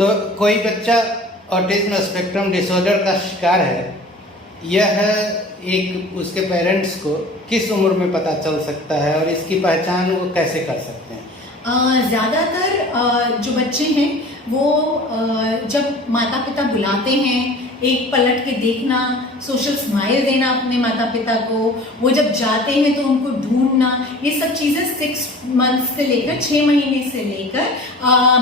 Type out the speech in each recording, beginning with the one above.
तो कोई बच्चा ऑटिज्म स्पेक्ट्रम डिसऑर्डर का शिकार है, यह एक उसके पेरेंट्स को किस उम्र में पता चल सकता है और इसकी पहचान वो कैसे कर सकते हैं? ज़्यादातर जो बच्चे हैं वो जब माता पिता बुलाते हैं, एक पलट के देखना, सोशल स्माइल देना अपने माता पिता को, वो जब जाते हैं तो उनको ढूंढना, ये सब चीज़ें 6 मंथ से लेकर 6 महीने से लेकर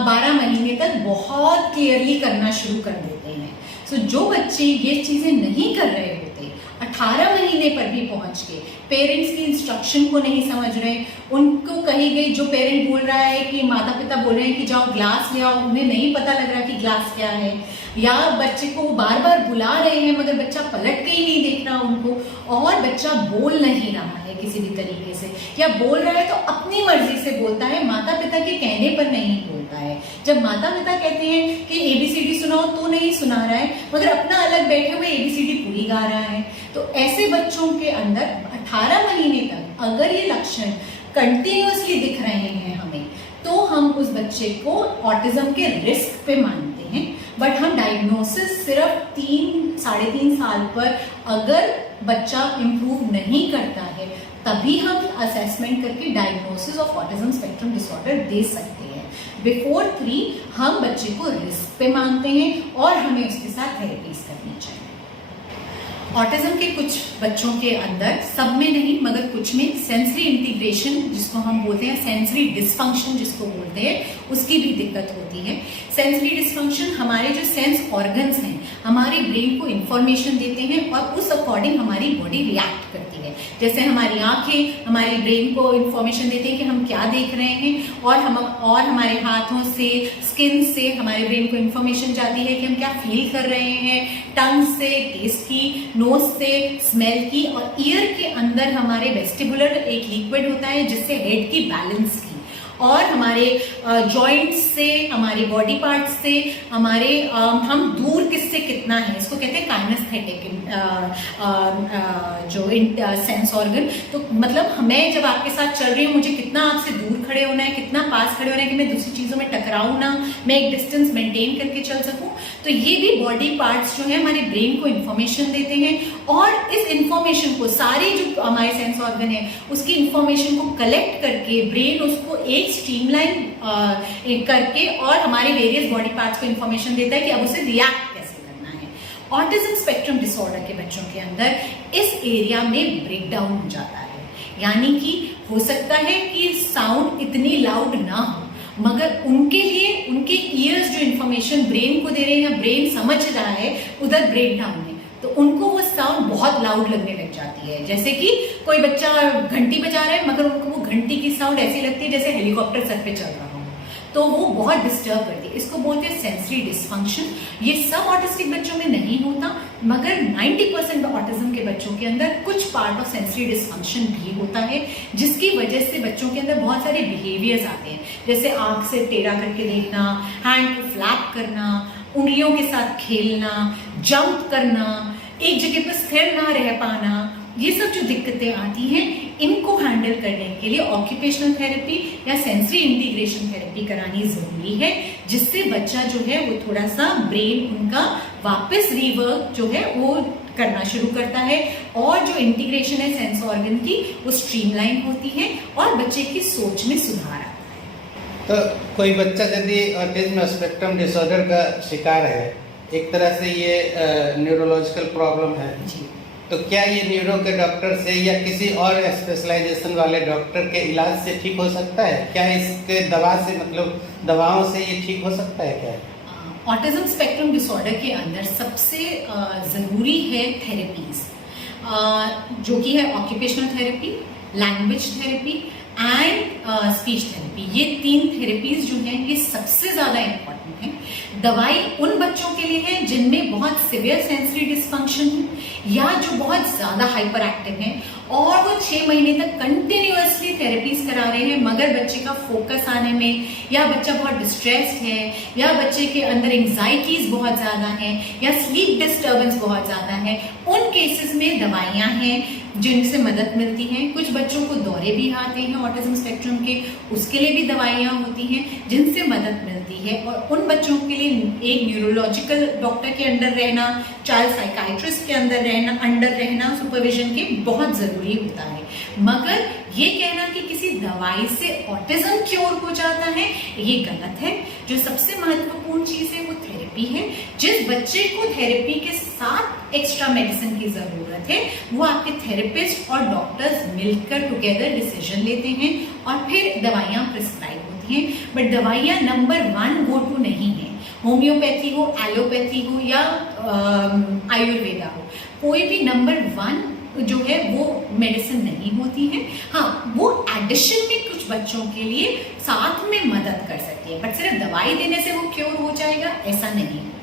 12 महीने तक बहुत क्लियरली करना शुरू कर देते हैं। सो जो बच्चे ये चीज़ें नहीं कर रहे होते, 18 महीने पर भी पहुंच के पेरेंट्स की इंस्ट्रक्शन को नहीं समझ रहे, उनको कही गई, जो पेरेंट बोल रहा है कि माता पिता बोल रहे हैं कि जाओ ग्लास ले आओ, उन्हें नहीं पता लग रहा कि ग्लास क्या है, या बच्चे को बार बार बुला रहे हैं मगर बच्चा पलट के ही नहीं देख रहा उनको, और बच्चा बोल नहीं रहा है किसी भी तरीके से, या बोल रहा है तो अपनी मर्जी से बोलता है, माता पिता के कहने पर नहीं बोलता है। जब माता पिता कहते हैं कि ABCD सुनाओ तो नहीं सुना रहा है, मगर अपना अलग बैठे हुए ABCD पूरी गा रहा है। तो ऐसे बच्चों के अंदर 18 महीने तक अगर ये लक्षण कंटिन्यूअसली दिख रहे हैं हमें, तो हम उस बच्चे को ऑटिज्म के रिस्क पे मानते हैं। बट हम डायग्नोसिस सिर्फ 3-3.5 साल पर अगर बच्चा इम्प्रूव नहीं करता है, तभी हम असेसमेंट करके diagnosis of autism spectrum disorder दे सकते हैं। बिफोर 3 हम बच्चे को रिस्क पे मानते हैं और हमें उसके साथ थेरेपीज करनी चाहिए। ऑटिज्म के कुछ बच्चों के अंदर, सब में नहीं मगर कुछ में, सेंसरी इंटीग्रेशन जिसको हम बोलते हैं, सेंसरी डिसफंक्शन जिसको बोलते हैं, उसकी भी दिक्कत होती है। सेंसरी डिसफंक्शन, हमारे जो सेंस ऑर्गन्स हैं हमारे ब्रेन को इंफॉर्मेशन देते हैं और उस अकॉर्डिंग हमारी बॉडी रिएक्ट करती है। जैसे हमारी आंखें हमारे ब्रेन को इंफॉर्मेशन देते हैं कि हम क्या देख रहे हैं, और हमारे हाथों से, स्किन से हमारे ब्रेन को इंफॉर्मेशन जाती है कि हम क्या फील कर रहे हैं, टंग से टेस्ट की, नोज से स्मेल की, और ईयर के अंदर हमारे वेस्टिबुलर एक लिक्विड होता है जिससे हेड की बैलेंस की, और हमारे जॉइंट्स से, हमारे बॉडी पार्ट्स से, हमारे हम दूर किससे कितना है, इसको कहते हैं काइनेस्थेटिक जो सेंस ऑर्गन। तो मतलब मैं जब आपके साथ चल रही हूँ, मुझे कितना आपसे दूर खड़े होना है, कितना पास खड़े होना है कि मैं दूसरी चीज़ों में टकराऊँ ना, मैं एक डिस्टेंस मेंटेन करके चल सकूँ। तो ये भी बॉडी पार्ट्स जो है हमारे ब्रेन को इन्फॉर्मेशन देते हैं, और इस इन्फॉर्मेशन को, सारे जो हमारे सेंस ऑर्गन है उसकी इन्फॉर्मेशन को कलेक्ट करके ब्रेन उसको एक स्ट्रीमलाइन करके और हमारे वेरियस बॉडी पार्ट्स को इन्फॉर्मेशन देता है कि अब उसे रिएक्ट कैसे करना है। ऑटिज्म स्पेक्ट्रम डिसऑर्डर के बच्चों के अंदर इस एरिया में ब्रेकडाउन हो जाता है, यानी कि हो सकता है कि साउंड इतनी लाउड ना हो, मगर उनके लिए उनके ईयर्स जो इन्फॉर्मेशन ब्रेन को दे रहे हैं या ब्रेन समझ रहा है, उधर ब्रेकडाउन है, तो उनको वो साउंड बहुत लाउड लगने लग जाती है। जैसे कि कोई बच्चा घंटी बजा रहा है मगर उनको वो घंटी की साउंड ऐसी लगती है जैसे हेलीकॉप्टर सर पे चल रहा हो, तो वो बहुत डिस्टर्ब करती है। इसको बोलते हैं सेंसरी डिसफंक्शन। ये सब ऑटिस्टिक बच्चों में नहीं होता, मगर 90% ऑटिज्म के बच्चों के अंदर कुछ पार्ट ऑफ सेंसरी डिसफंक्शन भी होता है, जिसकी वजह से बच्चों के अंदर बहुत सारे बिहेवियर्स आते हैं, जैसे आंख से टेढ़ा करके देखना, हैंड को फ्लैप करना, उंगलियों के साथ खेलना, जंप करना, एक जगह पर स्थिर ना रह पाना, ये सब जो दिक्कतें आती हैं, इनको हैंडल करने के लिए ऑक्यूपेशनल थेरेपी या सेंसरी इंटीग्रेशन थेरेपी करानी जरूरी है, जिससे बच्चा जो है वो थोड़ा सा ब्रेन उनका वापस रिवर्क जो है वो करना शुरू करता है, और जो इंटीग्रेशन है सेंस ऑर्गन की वो स्ट्रीमलाइन होती है और बच्चे की सोच में सुधार आता है। तो कोई बच्चा यदि ऑटिज्म स्पेक्ट्रम डिसऑर्डर का शिकार है, एक तरह से ये न्यूरोलॉजिकल प्रॉब्लम है जी, तो क्या ये न्यूरो के डॉक्टर से या किसी और स्पेशलाइजेशन वाले डॉक्टर के इलाज से ठीक हो सकता है? क्या इसके दवा से, मतलब दवाओं से ये ठीक हो सकता है क्या? ऑटिज्म स्पेक्ट्रम डिसऑर्डर के अंदर सबसे ज़रूरी है थेरेपीज, जो कि है occupational therapy, language therapy and speech therapy. ये 3 थेरेपीज जो हैं ये सबसे ज़्यादा इम्पॉर्टेंट हैं। दवाई उन बच्चों के लिए है जिनमें बहुत सिवियर सेंसरी डिसफंक्शन है या जो बहुत ज़्यादा हाइपर एक्टिव हैं और वो 6 महीने तक कंटिन्यूअसली थेरेपीज करा रहे हैं, मगर बच्चे का फोकस आने में, या बच्चा बहुत डिस्ट्रेस्ड है, या बच्चे के अंदर एंग्जाइटीज बहुत ज़्यादा हैं, या स्लीप डिस्टर्बेंस बहुत ज़्यादा है, उन केसेस में दवाइयाँ हैं जिनसे मदद मिलती है। कुछ बच्चों को दौरे भी आते हैं ऑटिज्म स्पेक्ट्रम के, उसके लिए भी दवाइयाँ होती हैं जिनसे मदद मिलती है। और उन बच्चों के लिए एक न्यूरोलॉजिकल डॉक्टर के अंडर रहना, चाइल्ड साइकाइट्रिस्ट के अंडर रहना सुपरविजन के बहुत ज़रूरी होता है। मगर ये कहना कि किसी दवाई से ऑटिज्म क्योर हो जाता है, ये गलत है। जो सबसे महत्वपूर्ण चीज़ है वो थेरेपी है। जिस बच्चे को थेरेपी के साथ एक्स्ट्रा मेडिसिन की ज़रूरत है, वो आपके थेरेपिस्ट और डॉक्टर्स मिलकर टुगेदर डिसीजन लेते हैं और फिर दवाइयाँ प्रिस्क्राइब होती हैं। बट दवाइयाँ नंबर 1 गो टू नहीं है। होम्योपैथी हो, एलोपैथी हो या आयुर्वेदा हो, कोई भी नंबर 1 जो है वो मेडिसिन नहीं होती है। हाँ, वो एडिशन में कुछ बच्चों के लिए साथ में मदद कर सकती है, बट सिर्फ दवाई देने से वो क्योर हो जाएगा ऐसा नहीं है।